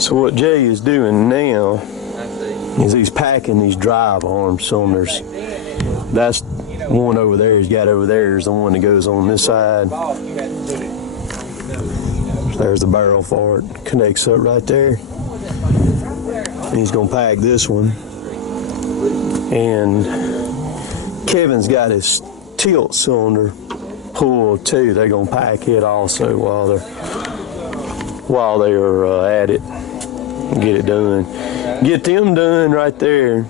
So what Jay is doing now is he's packing these drive arm cylinders. That's one over there he's got over there is the one that goes on this side. There's the barrel for it. Connects up right there. And he's gonna pack this one. And Kevin's got his tilt cylinder pulled too. They're gonna pack it also while they are at it. Get it done. Get them done right there.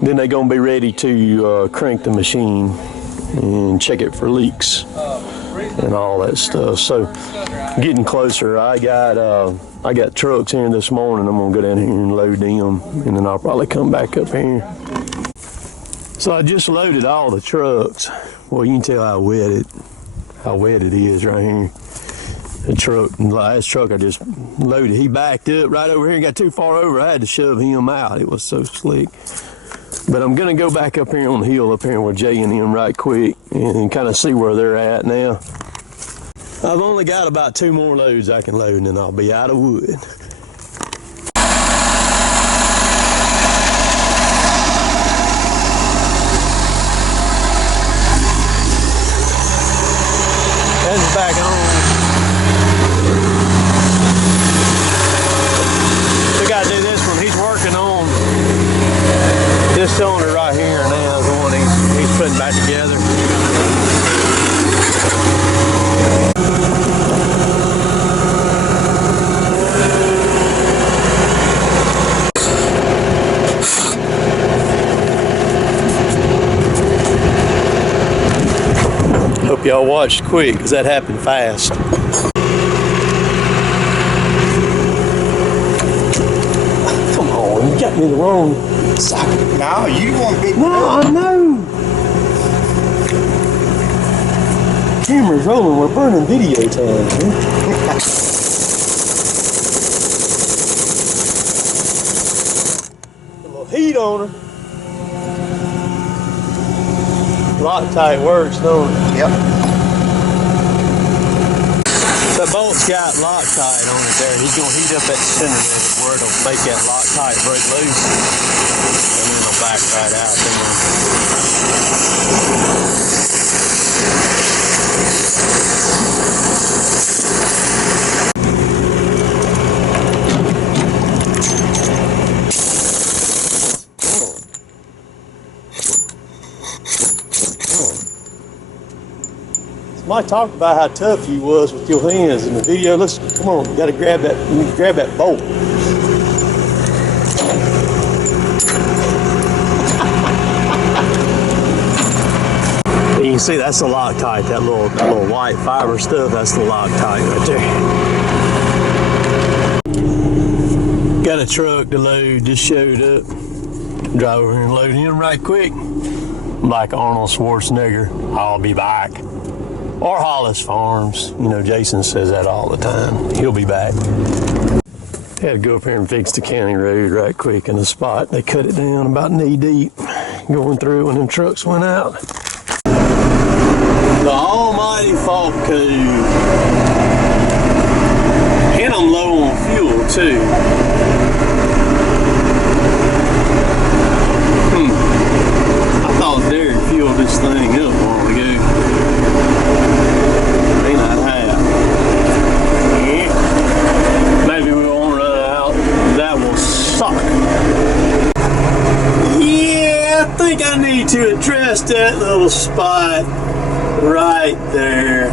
Then they're gonna be ready to crank the machine and check it for leaks and all that stuff. So getting closer. I got trucks here this morning. I'm gonna go down here and load them, and then I'll probably come back up here. So I just loaded all the trucks. Well, you can tell how wet it is right here. The last truck I just loaded, he backed up right over here and got too far over. I had to shove him out. It was so slick. But I'm gonna go back up here on the hill up here with Jay and him right quick and kind of see where they're at now. I've only got about 2 more loads I can load and then I'll be out of wood. That's back on. We gotta do this one. He's working on this cylinder right here now is the one he's putting back together. Hope y'all watched quick because that happened fast. Come on, you got me the wrong socket. No, you want to be. No, I know. Camera's rolling. We're burning video time. A little heat on her. Loctite works, don't it? Yep. The bolt's got Loctite on it there. He's going to heat up that center of it where it'll make that Loctite break loose. And then it'll back right out. Mike talked about how tough you was with your hands in the video. Let's come on, you gotta grab that bolt. You can see that's the Loctite, that little white fiber stuff, that's the Loctite right there. Got a truck to load, just showed up. Drive over here and load him right quick. Like Arnold Schwarzenegger, I'll be back. Or Hollis Farms. You know, Jason says that all the time. He'll be back. Had to go up here and fix the county road right quick in the spot. They cut it down about knee deep going through when them trucks went out. The almighty fault code. And I'm low on fuel too. I thought Derek fueled this thing up a while ago. Maybe we won't run out. That will suck. Yeah, I think I need to address that little spot right there.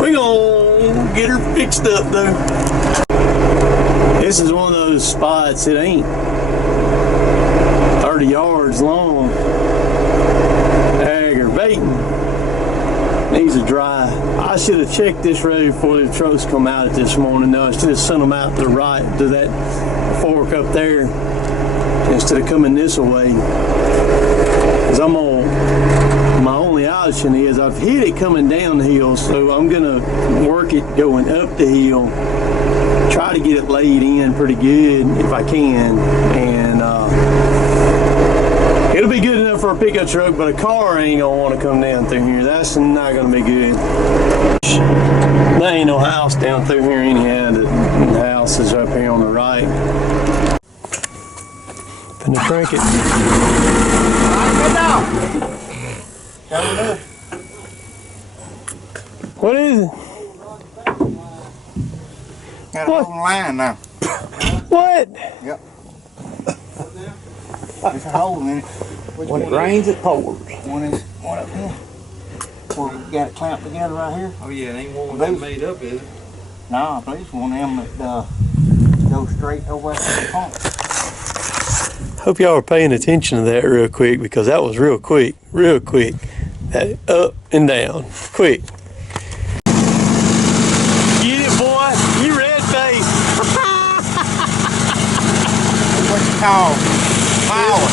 We're gonna get her fixed up though. This is one of those spots, it ain't 30 yards long. Aggravating. Needs to dry. I should have checked this road before the trucks come out it this morning. No, I should have sent them out to the right to that fork up there instead of coming this way. Because my only option is I've hit it coming down the hill, so I'm gonna work it going up the hill. Try to get it laid in pretty good if I can, and it'll be good enough for a pickup truck, but a car ain't gonna want to come down through here. That's not gonna be good. There ain't no house down through here anyhow. The house is up here on the right. Finna crank it. What is it? Got a whole line now. What? Yep. There's a hole in it. When it rains, it pours. One up here. Where we got it clamped together right here. Oh yeah, it ain't one that made up, is it? No, I believe it's one of them that goes straight over to the pump. Hope y'all are paying attention to that real quick, because that was real quick. That up and down, quick. Get it, boy. You red face. What you call power.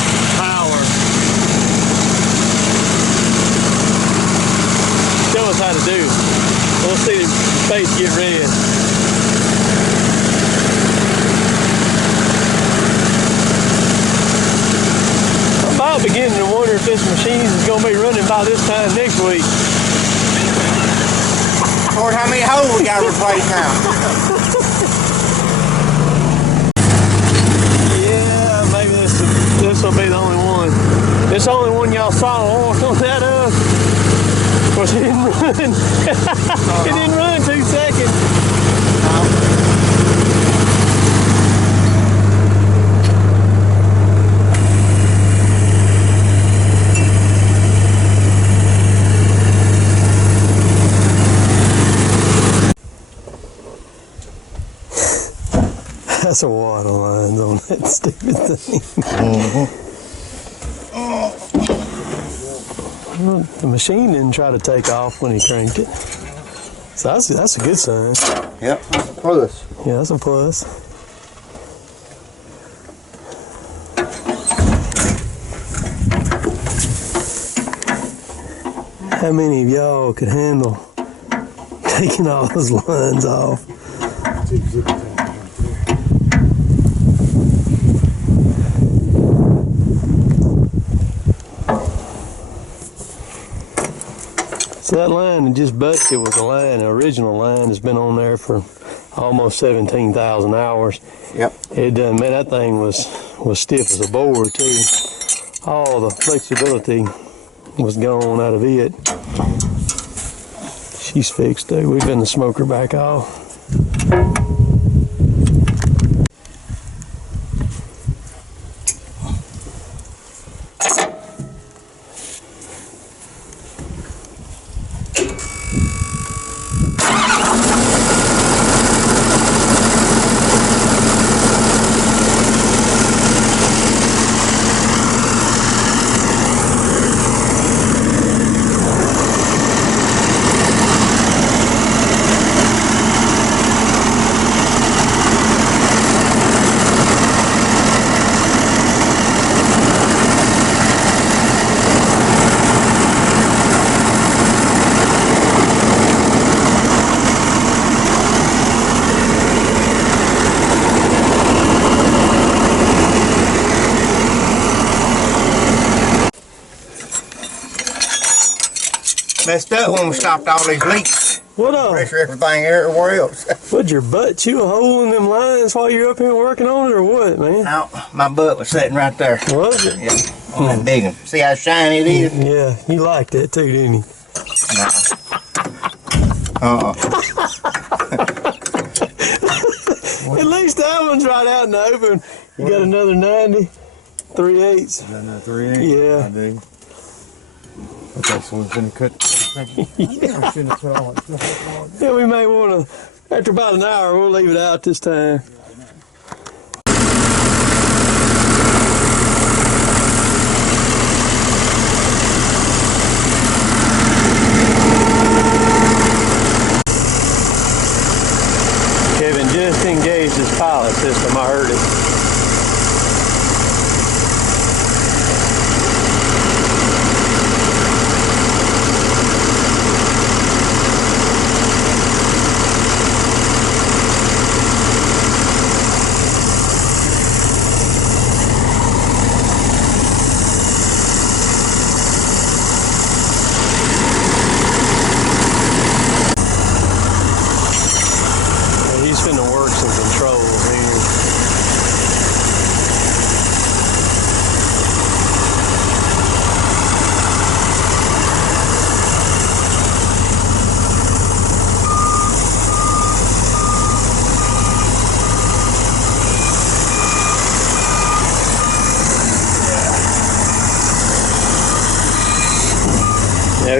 Show us how to do it. We'll see the face get red. I'm about beginning to wonder if this machine is going to be running by this time next week. Lord, how many holes we got to replace now? Yeah, maybe this will be the only one. This only one y'all saw on that up. Of course, it didn't run. It didn't run 2 seconds. That's a wad of lines on that stupid thing. The machine didn't try to take off when he cranked it. So that's a good sign. Yep, that's a plus. Yeah, that's a plus. How many of y'all could handle taking all those lines off? So that line that just busted was a line, the original line has been on there for almost 17,000 hours. Yep. It done, man, that thing was stiff as a board too. All the flexibility was gone out of it. She's fixed too. We've been the smoker back off. Messed up when we stopped all these leaks. What up? Pressure everything everywhere else. Would your butt chew a hole in them lines while you're up here working on it, or what, man? Now, my butt was sitting right there. Was it? Yeah, on that big one. See how shiny it is? Yeah, you liked that too, didn't you? No. At least that one's right out in the open. You got another 90, 3/8. Is that another 3/8? Yeah. I do. Okay, so we're gonna cut. Yeah. I shouldn't have put all that stuff on. Yeah, we may want to, after about an hour, we'll leave it out this time. Kevin just engaged his pilot system, I heard it.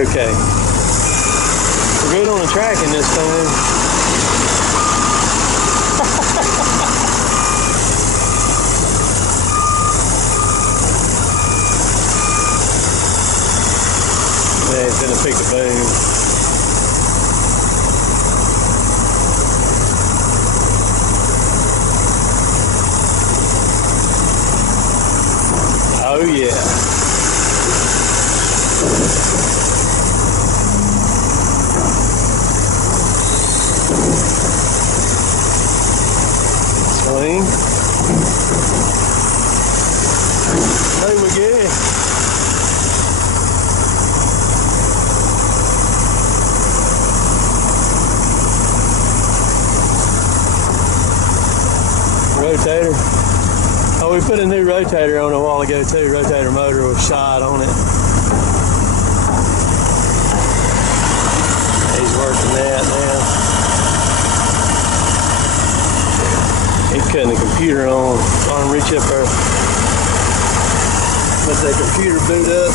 okay. We're good on the tracking this time. Yeah, it's gonna pick the boom. Oh yeah. Swing. There we go. Rotator. Oh, we put a new rotator on a while ago too. Rotator motor was shot on it. He's working that now. He's cutting the computer on. Trying to reach up there. Let that computer boot up.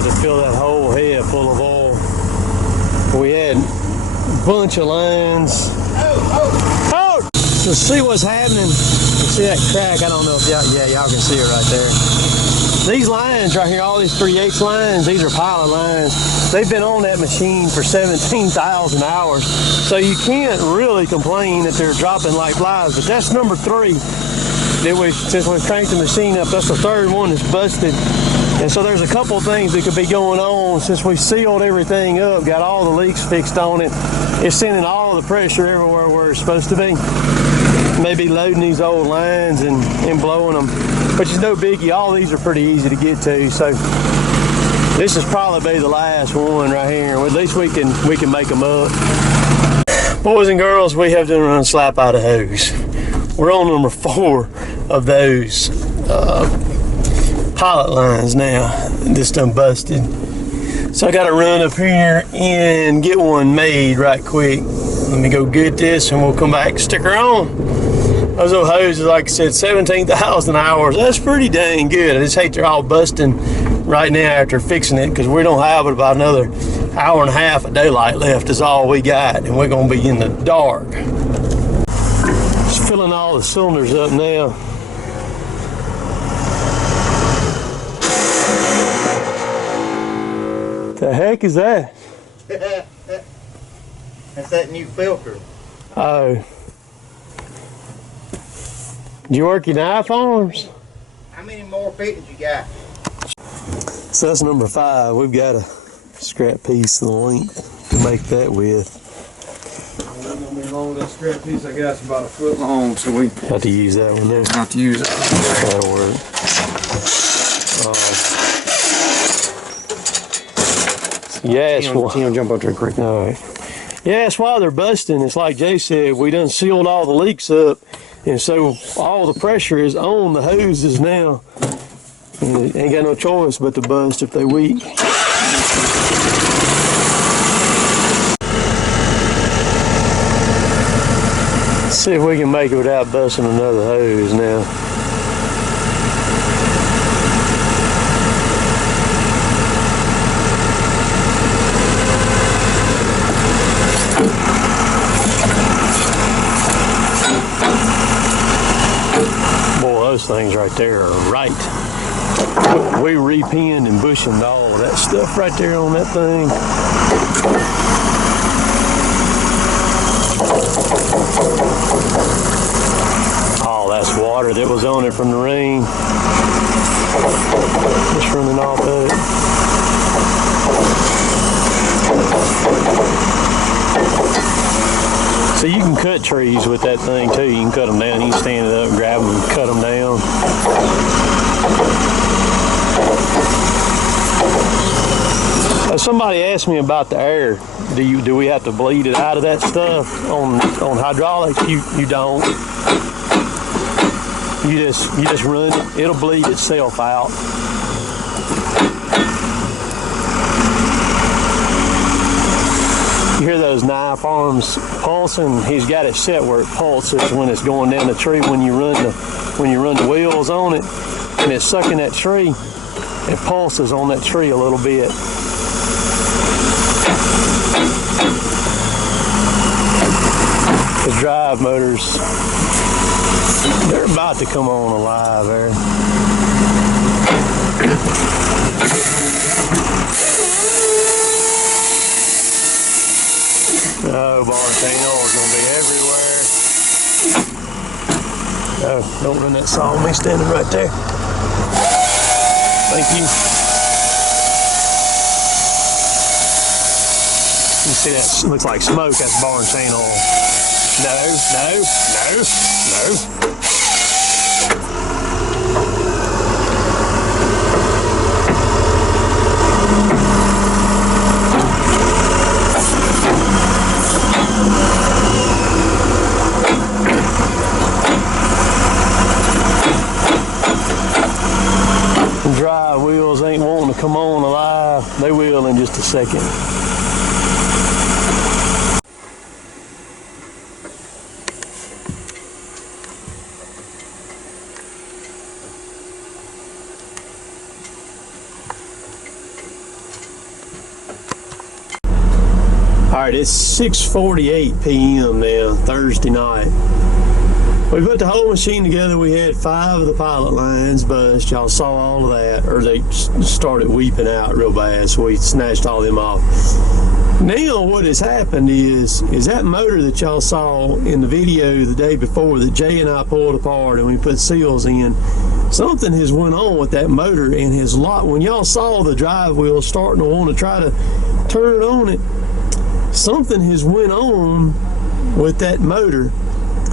To fill that whole head full of oil. We had a bunch of lines. Oh! To see what's happening. You see that crack? I don't know if y'all, yeah, y'all can see it right there. These lines right here, all these 3/8 lines, these are pilot lines. They've been on that machine for 17,000 hours. So you can't really complain that they're dropping like flies, but that's number 3. Since we cranked the machine up, that's the 3rd one that's busted. And so there's a couple things that could be going on. Since we sealed everything up, got all the leaks fixed on it, it's sending all the pressure everywhere where it's supposed to be. Maybe loading these old lines and blowing them. But it's no biggie, all these are pretty easy to get to. So this is probably the last one right here. At least we can make them up. Boys and girls, we have done run slap out of hose. We're on number 4 of those pilot lines now. This done busted. So I gotta run up here and get one made right quick. Let me go get this and we'll come back. Stick around. Those old hoses, like I said, 17,000 hours. That's pretty dang good. I just hate they're all busting right now after fixing it, because we don't have about another hour and a half of daylight left is all we got, and we're gonna be in the dark. Just filling all the cylinders up now. The heck is that? That's that new filter. Oh. Did you work your knife arms? How many more fittings you got? So that's number 5. We've got a scrap piece of the length to make that with. That scrap piece I got is about 1 foot long, so we Have to use that one there. have to use it. That'll work. Yeah, Tim, jump up there quick. all right. Yeah, that's why they're busting. It's like Jay said, we done sealed all the leaks up, and so all the pressure is on the hoses now. And they ain't got no choice but to bust if they weak. Let's see if we can make it without busting another hose now. Boy, those things right there are right. We repinned and bushed all that stuff right there on that thing. Oh, that's water that was on it from the rain. Just running off of it. So you can cut trees with that thing too. You can cut them down. You can stand it up, grab them, and cut them down. Somebody asked me about the air. Do we have to bleed it out of that stuff on hydraulics? You don't. You just run it. It'll bleed itself out. You hear those knife arms pulsing? He's got it set where it pulses when it's going down the tree. When you run the wheels on it, and it's sucking that tree, it pulses on that tree a little bit. The drive motors, they're about to come on alive there. Oh, Waratah is going to be everywhere. Oh, don't run that saw on me standing right there. Thank you. You see that looks like smoke, that's Waratah oil. No. Drive wheels ain't wanting to come on alive. They will in just a second. Alright, it's 6:48 p.m. now, Thursday night. We put the whole machine together. We had 5 of the pilot lines bust. Y'all saw all of that, or they started weeping out real bad, so we snatched all them off. Now what has happened is that motor that y'all saw in the video the day before that Jay and I pulled apart and we put seals in, something has went on with that motor and has locked. When y'all saw the drive wheel starting to want to try to turn on it, something has went on with that motor.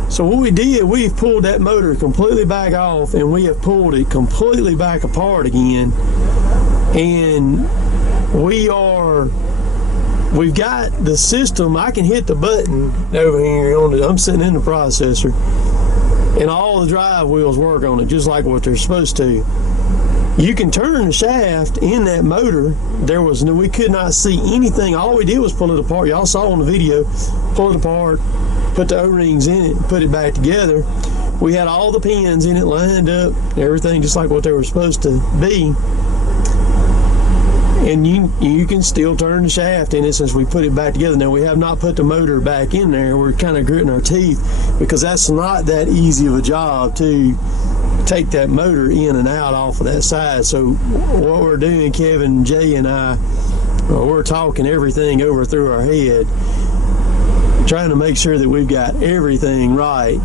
So what we did, we've pulled that motor completely back off and we have pulled it completely back apart again. And we've got the system. I can hit the button over here on it. I'm sitting in the processor and all the drive wheels work on it just like what they're supposed to. You can turn the shaft in that motor. We could not see anything. All we did was pull it apart. Y'all saw on the video, pull it apart, put the O-rings in it, put it back together. We had all the pins in it lined up, everything just like what they were supposed to be. And you can still turn the shaft in it since we put it back together. Now we have not put the motor back in there. We're kind of gritting our teeth because that's not that easy of a job to take that motor in and out off of that side. So what we're doing, Kevin, Jay, and I, we're talking everything over through our head, trying to make sure that we've got everything right,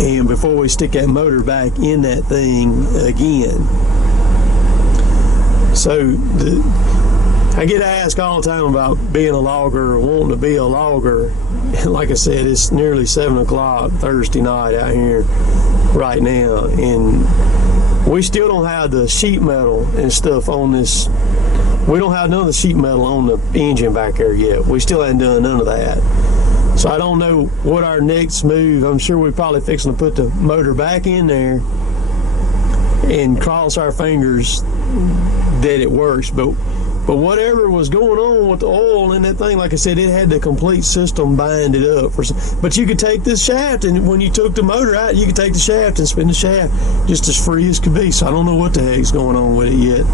and before we stick that motor back in that thing again. So I get asked all the time about being a logger or wanting to be a logger. And like I said, it's nearly 7 o'clock Thursday night out here right now, and we still don't have the sheet metal and stuff on this. We don't have none of the sheet metal on the engine back there yet. We still haven't done none of that. So I don't know what our next move. I'm sure we're probably fixing to put the motor back in there and cross our fingers that it works. But whatever was going on with the oil in that thing, like I said, it had the complete system bind it up. But you could take this shaft, and when you took the motor out, you could take the shaft and spin the shaft just as free as could be. So I don't know what the heck's going on with it yet.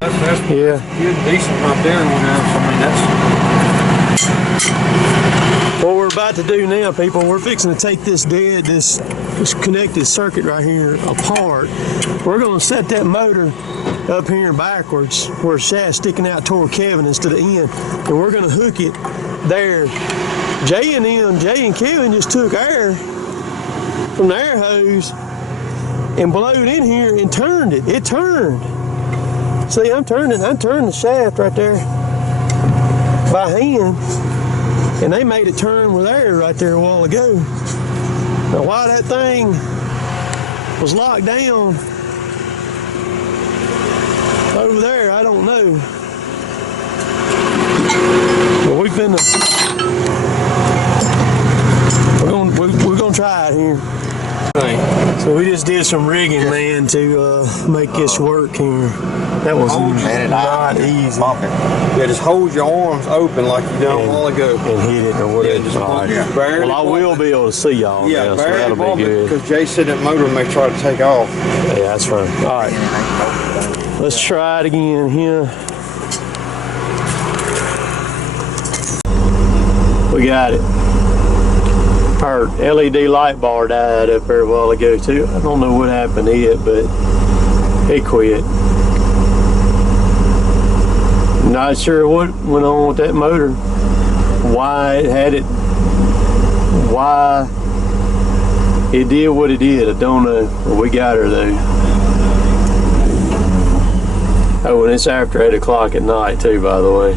That's yeah, good, decent right there. I mean, What we're about to do now, people, we're fixing to take this connected circuit right here apart. We're going to set that motor up here backwards where the shaft's sticking out toward Kevin instead of in, and we're going to hook it there. Jay and Kevin just took air from the air hose and blowed in here and turned it. It turned. See, I'm turning the shaft right there by hand, and they made it turn with air right there a while ago. Now why that thing was locked down over there, I don't know. But we're gonna try it here. So we just did some rigging, man, to make this work here. That was not easy. Yeah, just hold your arms open like you done a while ago. And hit it or whatever. Yeah, just well, I will be able to see y'all now, so that'll be good. Because Jay said that motor may try to take off. Yeah, that's right. All right. Let's try it again here. We got it. Our LED light bar died up there a while ago too. I don't know what happened to it, but it quit. Not sure what went on with that motor. Why it did what it did, I don't know. We got her though. Oh, and it's after 8 o'clock at night too, by the way.